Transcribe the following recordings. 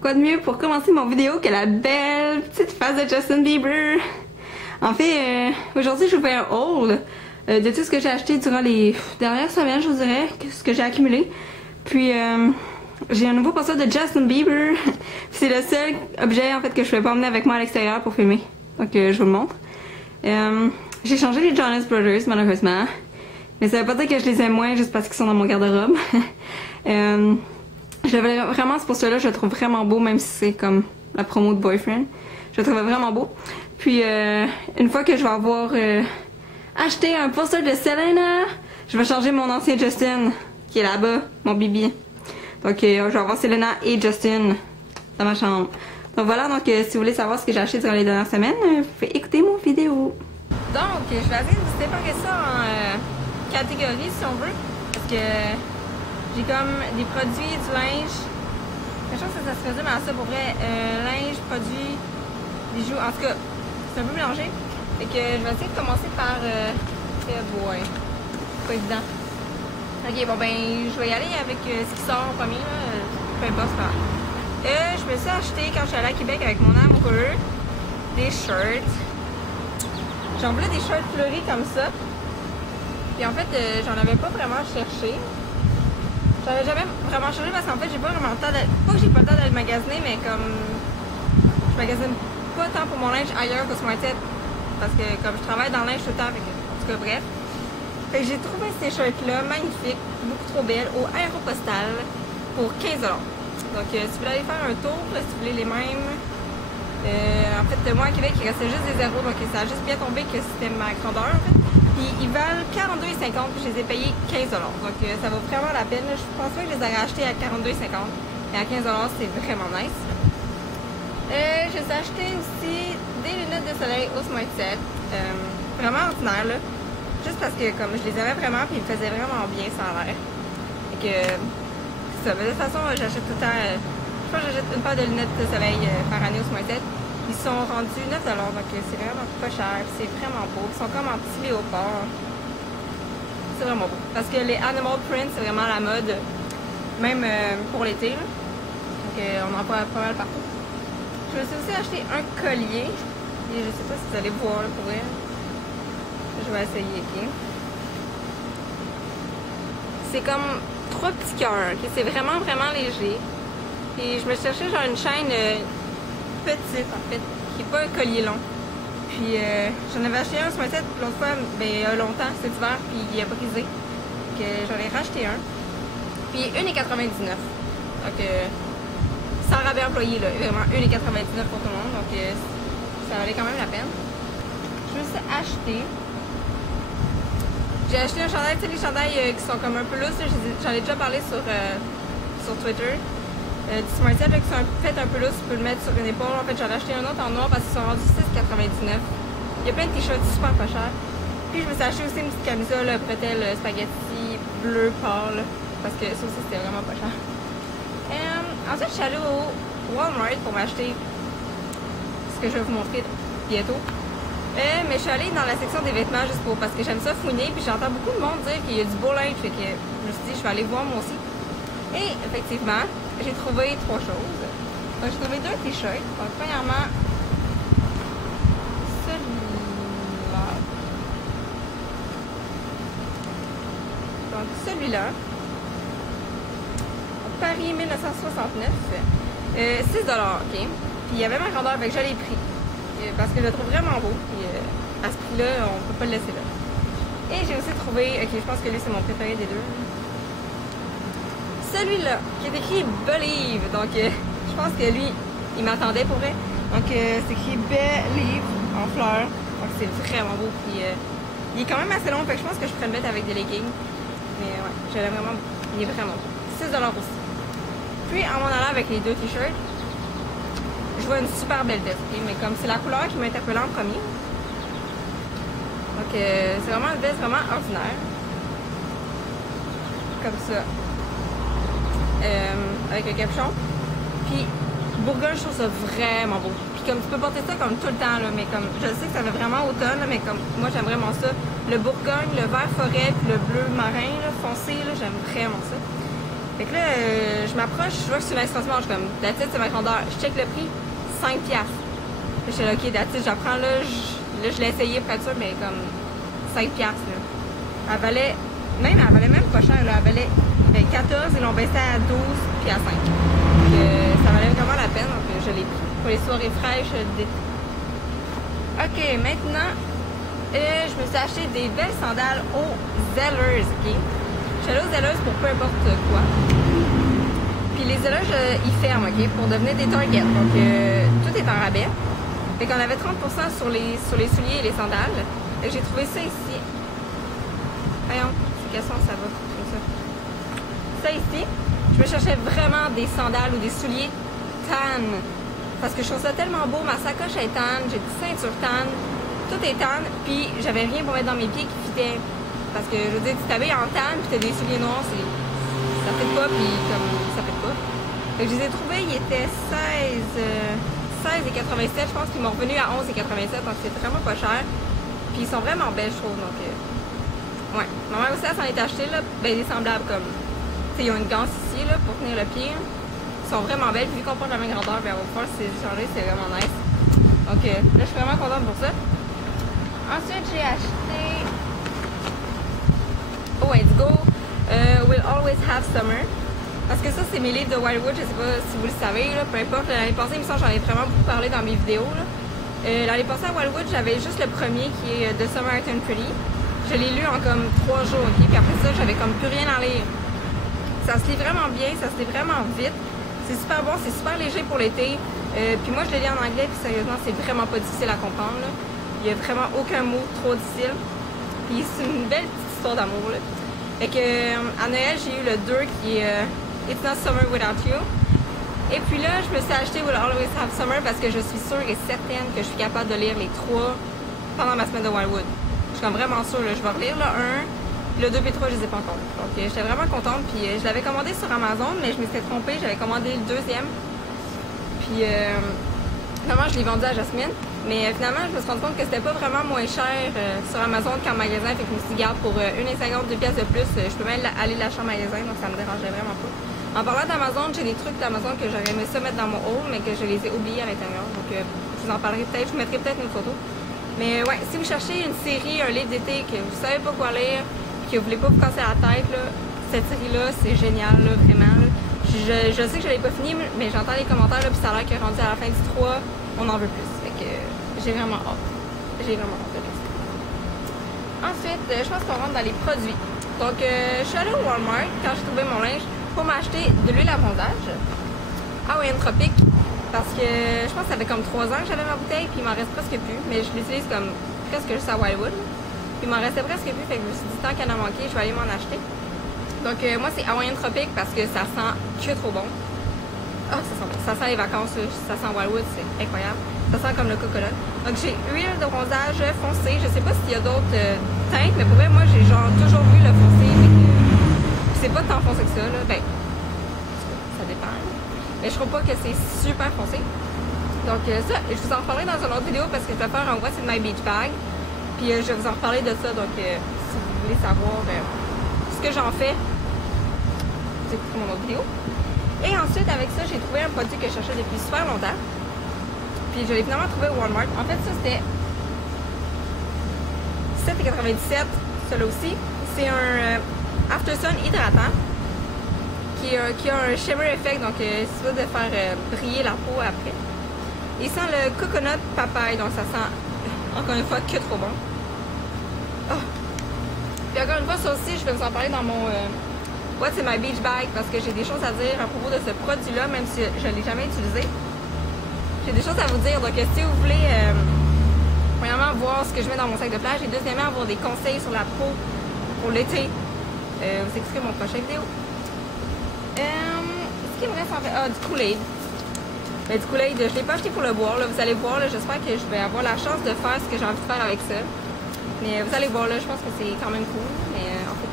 Quoi de mieux pour commencer mon vidéo que la belle petite face de Justin Bieber? En fait, aujourd'hui je vous fais un haul de tout ce que j'ai acheté durant les dernières semaines, je vous dirais, ce que j'ai accumulé. Puis j'ai un nouveau poster de Justin Bieber. C'est le seul objet en fait que je pouvais pas emmener avec moi à l'extérieur pour filmer. Donc je vous le montre. J'ai changé les Jonas Brothers malheureusement. Mais ça veut pas dire que je les aime moins juste parce qu'ils sont dans mon garde-robe. Vraiment ce poster-là, je le trouve vraiment beau, même si c'est comme la promo de Boyfriend. Je le trouvais vraiment beau. Puis une fois que je vais avoir acheté un poster de Selena, je vais changer mon ancien Justin, qui est là-bas, mon bibi. Donc je vais avoir Selena et Justin dans ma chambre. Donc voilà, donc si vous voulez savoir ce que j'ai acheté durant les dernières semaines, vous pouvez écouter mon vidéo. Donc je vais essayer de vous séparer ça en catégories si on veut, parce que j'ai comme des produits, du linge. Je pense que ça se résume à ça pour vrai. Linge, produits, bijoux. En tout cas, c'est un peu mélangé. Fait que je vais essayer de commencer par. Ouais. C'est pas évident. Ok, bon ben, je vais y aller avec ce qui sort en premier. Là. Peu importe, c'est pas grave. Je me suis acheté quand je suis allée à Québec avec mon amoureux des shirts. J'en voulais des shirts fleuris comme ça. Puis en fait, j'en avais pas vraiment cherché. J'en avais jamais vraiment cherché parce qu'en fait, j'ai pas vraiment le temps d'aller. Pas que j'ai pas le temps d'aller magasiner, mais comme. Je magasine pas tant pour mon linge ailleurs qu'au Smartet. Parce que comme je travaille dans le linge tout le temps, fait que, en tout cas, bref. Fait que j'ai trouvé ces shirts-là magnifiques, beaucoup trop belles, au Aéropostale pour 15$. Donc, si vous voulez aller faire un tour, là, si vous voulez les mêmes. En fait, moi à Québec, il restait juste des zéros, donc ça a juste bien tombé que c'était ma grandeur en fait. Puis ils valent 42,50$, puis je les ai payés 15$. Donc ça vaut vraiment la peine. Je pense pas que je les aurais achetés à 42,50$, mais à 15$, c'est vraiment nice. Je les ai achetés aussi des lunettes de soleil au Smartet. Vraiment ordinaire là. Juste parce que comme je les aimais vraiment, puis ils me faisaient vraiment bien sans l'air. Et que c'est ça. Mais de toute façon, j'achète tout le temps. Je pense que j'achète une paire de lunettes de soleil par année au Smartet. Ils sont rendus 9$, donc c'est vraiment pas cher. C'est vraiment beau. Ils sont comme en petit léopard. C'est vraiment beau. Parce que les animal prints, c'est vraiment la mode. Même pour l'été. Donc on en voit pas mal partout. Je me suis aussi acheté un collier. Et je sais pas si vous allez voir là, pour vrai. Je vais essayer, ok. C'est comme 3 petits cœurs. Okay? C'est vraiment léger. Et je me cherchais genre une chaîne petite en fait, qui n'est pas un collier long. Puis j'en avais acheté un sur ma tête l'autre fois, ben, il y a longtemps, cet hiver, puis il a brisé. Donc j'en ai racheté un. Puis 1,99$. Donc sans rabais employé, là, vraiment 1,99$ pour tout le monde. Donc ça valait quand même la peine. Je me suis acheté. J'ai acheté un chandail, tu sais les chandails qui sont comme un peu lousses, j'en ai déjà parlé sur Twitter. Du Smartet qui sont fait un peu lousses, tu peux le mettre sur une épaule. En fait, j'en ai acheté un autre en noir parce qu'ils sont rendus 6,99$. Il y a plein de t-shirts super pas chers. Puis je me suis acheté aussi une petite camisole bretelle spaghetti bleu pâle parce que ça aussi c'était vraiment pas cher. Ensuite, je suis allée au Walmart pour m'acheter ce que je vais vous montrer bientôt. Mais je suis allée dans la section des vêtements juste pour parce que j'aime ça fouiner. Puis j'entends beaucoup de monde dire qu'il y a du beau linge. Fait que je me suis dit, je vais aller voir moi aussi. Et effectivement, j'ai trouvé 3 choses. Donc, j'ai trouvé 2 t-shirts. Donc, premièrement, celui-là. Donc, celui-là. Paris 1969. 6$, ok. Puis, il y avait ma grandeur, fait que je l'ai pris. Parce que je le trouve vraiment beau. Puis, à ce prix-là, on peut pas le laisser là. Et j'ai aussi trouvé, ok, je pense que lui, c'est mon préféré des deux. Celui-là, qui est écrit Believe. Donc, je pense que lui, il m'attendait pour vrai. Donc, c'est écrit Believe en fleurs. Donc, c'est vraiment beau. Puis, il est quand même assez long. Fait que je pense que je pourrais le mettre avec des leggings. Mais ouais, je l'aime vraiment. Il est vraiment beau. 6$ aussi. Puis, en m'en allant avec les 2 t-shirts, je vois une super belle veste. Okay? Mais comme c'est la couleur qui m'a interpellée en premier. Donc, c'est vraiment une veste vraiment ordinaire. Comme ça. Avec le capuchon. Puis Bourgogne, je trouve ça vraiment beau. Puis comme tu peux porter ça comme tout le temps, là, mais comme je sais que ça fait vraiment automne, là, mais comme moi j'aime vraiment ça. Le Bourgogne, le vert forêt, puis le bleu marin là, foncé, j'aime vraiment ça. Fait que là, je m'approche, je vois que c'est une extension, je suis comme, that's it, c'est ma grandeur. Je check le prix, 5$. Je suis là, ok, that's it, j'apprends là, je l'ai essayé pour être sûr, mais comme 5$. Là. Elle valait même pas cher, là. Elle valait 14, ils l'ont baissé à 12 puis à 5. Donc, ça valait vraiment la peine, donc je l'ai pris. Pour les soirées fraîches d'été. Ok, maintenant, je me suis acheté des belles sandales aux Zellers, ok? Je suis allée aux Zellers pour peu importe quoi. Puis les Zellers, ils ferment, ok? Pour devenir des Target. Donc, tout est en rabais. Fait qu'on avait 30% sur les souliers et les sandales. Et j'ai trouvé ça ici. Voyons, c'est ça va comme ça. Ça ici, je me cherchais vraiment des sandales ou des souliers tan. Parce que je trouve ça tellement beau. Ma sacoche est tan, j'ai des ceintures tan. Tout est tan, puis j'avais rien pour mettre dans mes pieds qui fitait. Parce que, je veux dire, tu t'habilles en tan, puis t'as des souliers noirs, ça fait pas, puis comme, ça fait pas. Fait que je les ai trouvés, ils étaient 16,87, je pense qu'ils m'ont revenu à 11,87, donc c'est vraiment pas cher. Puis ils sont vraiment belles, je trouve, donc, ouais. Ma mère aussi, elle s'en est acheté, là, ben, des semblables, comme, tu sais, ils ont une ganse ici, là, pour tenir le pied. Ils sont vraiment belles, vu qu'on porte la même grandeur, ben, on va pouvoir se changer, c'est vraiment nice. Donc, là, je suis vraiment contente pour ça. Ensuite, j'ai acheté Indigo, Will Always Have Summer. Parce que ça, c'est mes livres de Wildwood, je sais pas si vous le savez, là, peu importe. L'année passée, il me semble que j'en ai vraiment beaucoup parlé dans mes vidéos. L'année passée à Wildwood, j'avais juste le premier qui est The Summer Art and Pretty. Je l'ai lu en comme 3 jours, ok? Puis après ça, j'avais comme plus rien à lire. Ça se lit vraiment bien, ça se lit vraiment vite. C'est super bon, c'est super léger pour l'été. Puis moi, je le lis en anglais, puis sérieusement, c'est vraiment pas difficile à comprendre. Là. Il y a vraiment aucun mot trop difficile. Puis c'est une belle petite histoire d'amour. Fait que à Noël, j'ai eu le 2 qui est It's Not Summer Without You. Et puis là, je me suis acheté Will Always Have Summer parce que je suis sûre et certaine que je suis capable de lire les 3 pendant ma semaine de Wildwood. Je suis comme vraiment sûre, là, je vais relire le 1, puis le 2 et 3, je les ai pas encore. Donc j'étais vraiment contente, puis je l'avais commandé sur Amazon, mais je me suis trompée, j'avais commandé le 2e. Puis finalement, je l'ai vendu à Jasmine. Mais finalement, je me suis rendu compte que c'était pas vraiment moins cher sur Amazon qu'en magasin. Fait que je me suis dit, garde, pour 1,50$ de plus, je peux même aller l'acheter en magasin, donc ça me dérangeait vraiment pas. En parlant d'Amazon, j'ai des trucs d'Amazon que j'aurais aimé ça mettre dans mon haul, mais que je les ai oubliés à l'intérieur. Donc je vous en parlerai peut-être, je vous mettrai peut-être une photo. Mais ouais, si vous cherchez une série, un livre d'été, que vous savez pas quoi lire, que vous voulez pas vous casser la tête, là, cette série-là, c'est génial, là, vraiment. Là. Je sais que je l'ai pas fini, mais j'entends les commentaires, là, puis ça a l'air que rendu à la fin du 3, on en veut plus. Fait que j'ai vraiment hâte. J'ai vraiment hâte de ça. Ensuite, je pense qu'on rentre dans les produits. Donc, je suis allée au Walmart quand j'ai trouvé mon linge pour m'acheter de l'huile à bronzage Hawaiian Tropic. Parce que je pense que ça fait comme 3 ans que j'avais ma bouteille, puis il m'en reste presque plus. Mais je l'utilise comme presque juste à Wildwood. Puis il m'en restait presque plus, fait que je me suis dit, tant qu'elle en a manqué, je vais aller m'en acheter. Donc, moi, c'est Hawaiian Tropic parce que ça sent que trop bon. Ah, ça sent les vacances, ça sent Wildwood, c'est incroyable. Ça sent comme le coconut. Donc, j'ai huile de bronzage foncé. Je sais pas s'il y a d'autres teintes, mais pour vrai, moi, j'ai genre toujours vu le foncé. C'est pas tant foncé que ça, là. Ben, ça dépend. Mais je trouve pas que c'est super foncé. Donc, ça, je vous en reparlerai dans une autre vidéo parce que je vais faire un What's in my beach bag. Puis, je vais vous en reparler de ça. Donc, si vous voulez savoir ce que j'en fais, vous écoutez mon autre vidéo. Et ensuite, avec ça, j'ai trouvé un produit que je cherchais depuis super longtemps. Puis je l'ai finalement trouvé au Walmart. En fait, ça, c'était 7,97$. Celui-là aussi. C'est un After Sun hydratant qui a un shimmer effect. Donc, ça va de faire briller la peau après. Il sent le coconut papaye. Donc, ça sent, encore une fois, que trop bon. Oh. Puis encore une fois, ça aussi, je vais vous en parler dans mon What's in my beach bag parce que j'ai des choses à dire à propos de ce produit-là, même si je ne l'ai jamais utilisé. J'ai des choses à vous dire. Donc, si vous voulez, premièrement, voir ce que je mets dans mon sac de plage et deuxièmement, avoir des conseils sur la peau pour l'été, vous expliquez mon prochain vidéo. Ce qui me reste en fait. Ah, du Kool-Aid. Ben, du Kool-Aid, je ne l'ai pas acheté pour le boire. Là. Vous allez voir, j'espère que je vais avoir la chance de faire ce que j'ai envie de faire avec ça. Mais vous allez voir, là, je pense que c'est quand même cool. Mais en fait,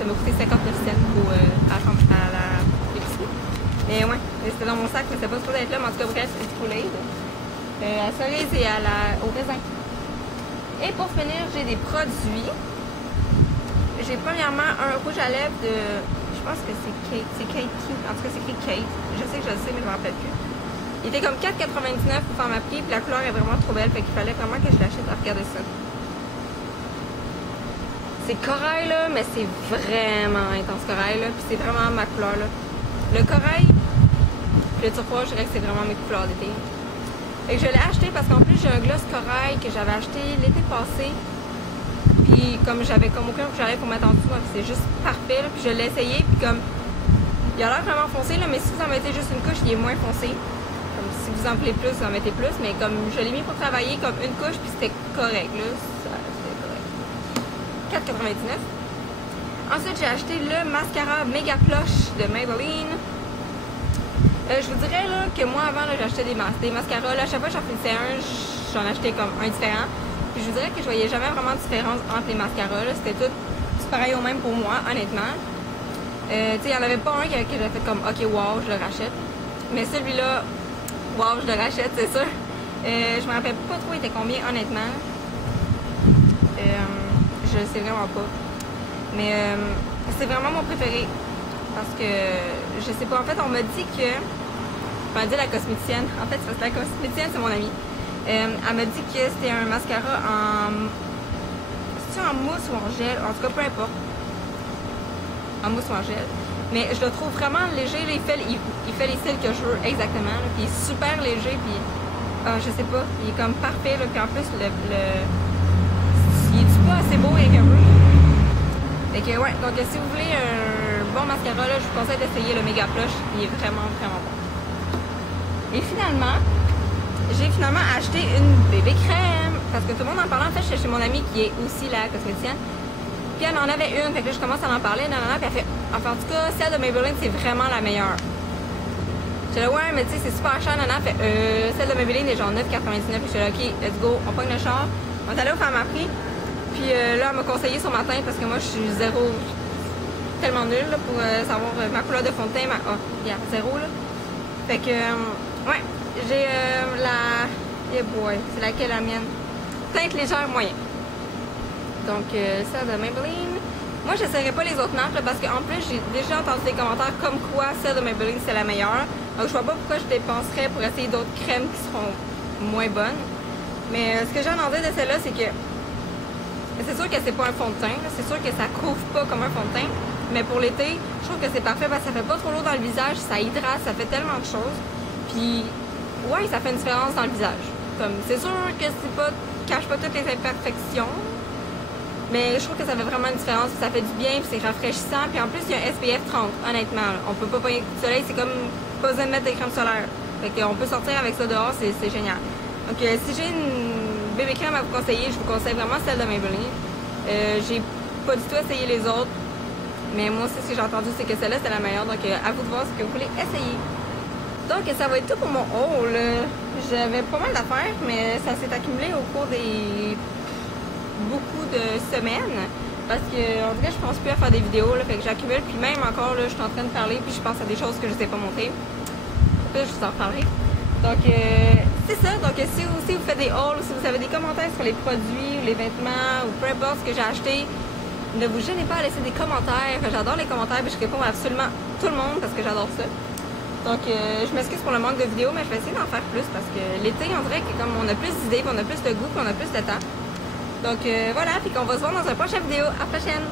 ça m'a coûté 59 cents à la l'épicerie. Mais ouais, c'était dans mon sac, mais c'est pas supposé être là. Mais en tout cas, bref, c'est du Kool-Aid. À cerise et au raisin. Et pour finir, j'ai des produits. J'ai premièrement un rouge à lèvres de, je pense que c'est Kate. C'est Kate Cute. En tout cas, c'est écrit Kate. Je sais que je le sais, mais je me rappelle plus. Il était comme 4,99 pour faire ma prix, puis la couleur est vraiment trop belle, fait qu'il fallait vraiment que je l'achète. Regardez ça. C'est corail, là, mais c'est vraiment intense corail, là, puis c'est vraiment ma couleur, là. Le corail, puis le turquoise, je dirais que c'est vraiment mes couleurs d'été. Et je l'ai acheté parce qu'en plus, j'ai un gloss corail que j'avais acheté l'été passé. Puis comme j'avais comme aucun rouge à lèvres pour mettre en dessous, c'est juste parfait, là, puis je l'ai essayé, puis comme, il a l'air vraiment foncé, là, mais si vous en mettez juste une couche, il est moins foncé. Comme si vous en voulez plus, vous en mettez plus, mais comme je l'ai mis pour travailler comme une couche, puis c'était correct, là, c'était correct. 4,99. Ensuite, j'ai acheté le mascara Mega Plush de Maybelline. Je vous dirais là, que moi, avant, j'achetais des mascaras. Là, à chaque fois que j'en finissais un, j'en achetais comme un différent. Puis je vous dirais que je voyais jamais vraiment de différence entre les mascaras. C'était tout pareil au même pour moi, honnêtement. Tu sais, il n'y en avait pas un que j'ai fait comme, ok, wow, je le rachète. Mais celui-là, wow, je le rachète, c'est sûr. Je me rappelle pas trop, il était combien, honnêtement. Je le sais vraiment pas. Mais c'est vraiment mon préféré. Parce que, je sais pas, en fait, on m'a dit que... On m'a dit la cosméticienne. En fait, c'est parce que la cosméticienne, c'est mon amie. Elle m'a dit que c'était un mascara en... C'est-tu en mousse ou en gel? En tout cas, peu importe. En mousse ou en gel. Mais je le trouve vraiment léger. Là, il fait les cils que je veux exactement. Là, puis il est super léger. Puis, je sais pas, il est comme parfait. Là, puis en plus, il est pas assez beau avec un peu. Fait que, ouais, donc si vous voulez un bon mascara, là, je vous conseille d'essayer le Mega Plush. Il est vraiment, vraiment bon. Et finalement, j'ai acheté une bébé crème. Parce que tout le monde en parlait. En fait, je suis chez mon amie qui est aussi la cosméticienne. Puis elle en avait une. Fait que là, je commence à en parler. Puis elle fait, enfin, en tout cas, celle de Maybelline, c'est vraiment la meilleure. J'étais là, ouais, mais tu sais, c'est super cher. Nana fait, celle de Maybelline est genre 9,99. Puis j'étais là, ok, let's go, on pogne le char. On est allé au Pharmaprix. Puis là, elle m'a conseillé son matin parce que moi, je suis tellement nulle là, pour savoir ma couleur de fond de teint. Regarde, zéro là. Fait que, ouais, j'ai la... Yeah boy, c'est laquelle la mienne? Teinte légère moyen. Donc, celle de Maybelline. Moi, je n'essaierai pas les autres marques là, parce qu'en plus, j'ai déjà entendu des commentaires comme quoi celle de Maybelline, c'est la meilleure. Donc, je vois pas pourquoi je dépenserais pour essayer d'autres crèmes qui seront moins bonnes. Mais ce que j'ai entendu de celle-là, c'est que c'est sûr que c'est pas un fond de teint, c'est sûr que ça couvre pas comme un fond de teint, mais pour l'été, je trouve que c'est parfait parce que ça fait pas trop lourd dans le visage, ça hydrate, ça fait tellement de choses. Puis, ouais, ça fait une différence dans le visage. Comme, c'est sûr que c'est pas, cache pas toutes les imperfections, mais je trouve que ça fait vraiment une différence, ça fait du bien, puis c'est rafraîchissant, puis en plus, il y a un SPF 30, honnêtement. Là. On peut pas pogner du soleil, c'est comme pas besoin de mettre des crèmes solaires. Fait qu'on peut sortir avec ça dehors, c'est génial. Donc, si j'ai une bébé crème à vous conseiller, je vous conseille vraiment celle de Maybelline. J'ai pas du tout essayé les autres, mais moi aussi ce que j'ai entendu c'est que celle-là c'est la meilleure, donc à vous de voir ce que vous voulez essayer. Donc ça va être tout pour mon haul. J'avais pas mal d'affaires, mais ça s'est accumulé au cours des beaucoup de semaines, parce que en tout cas je pense plus à faire des vidéos, là, fait que j'accumule, puis même encore là, je suis en train de parler, puis je pense à des choses que je sais pas montrer. Là, je vous en reparlerai. Donc, c'est ça. Donc, si vous faites des hauls, si vous avez des commentaires sur les produits ou les vêtements ou peu importe ce que j'ai acheté, ne vous gênez pas à laisser des commentaires. J'adore les commentaires et je réponds à absolument tout le monde parce que j'adore ça. Donc, je m'excuse pour le manque de vidéos, mais je vais essayer d'en faire plus parce que l'été, on dirait que comme on a plus d'idées, on a plus de goût, on a plus de temps. Donc, voilà. Puis qu'on va se voir dans une prochaine vidéo. À la prochaine!